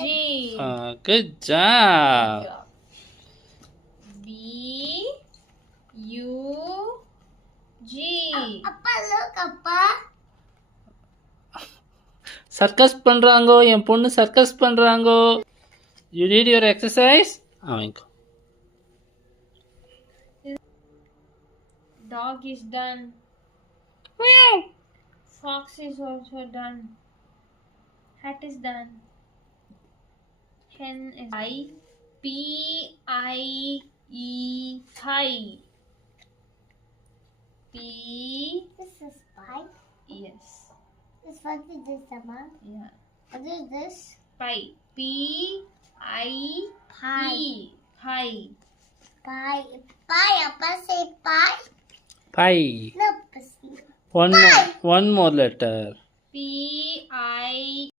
G. Good job. B U G. Appa, look, Appa. Circus பண்றாங்கோ என் பொண்ணு circus பண்றாங்கோ. You did your exercise? வாங்கிக்கோ. Dog is done. Fox is also done. Hat is done. Hen is I. P I E pie. P. This is pie. Yes. What is this, Amma? Yeah. What is this? Pie. P I Pie. E. Pie. Pie. Pie. Appa, say pie. Pie. No, pussy. One more letter. P I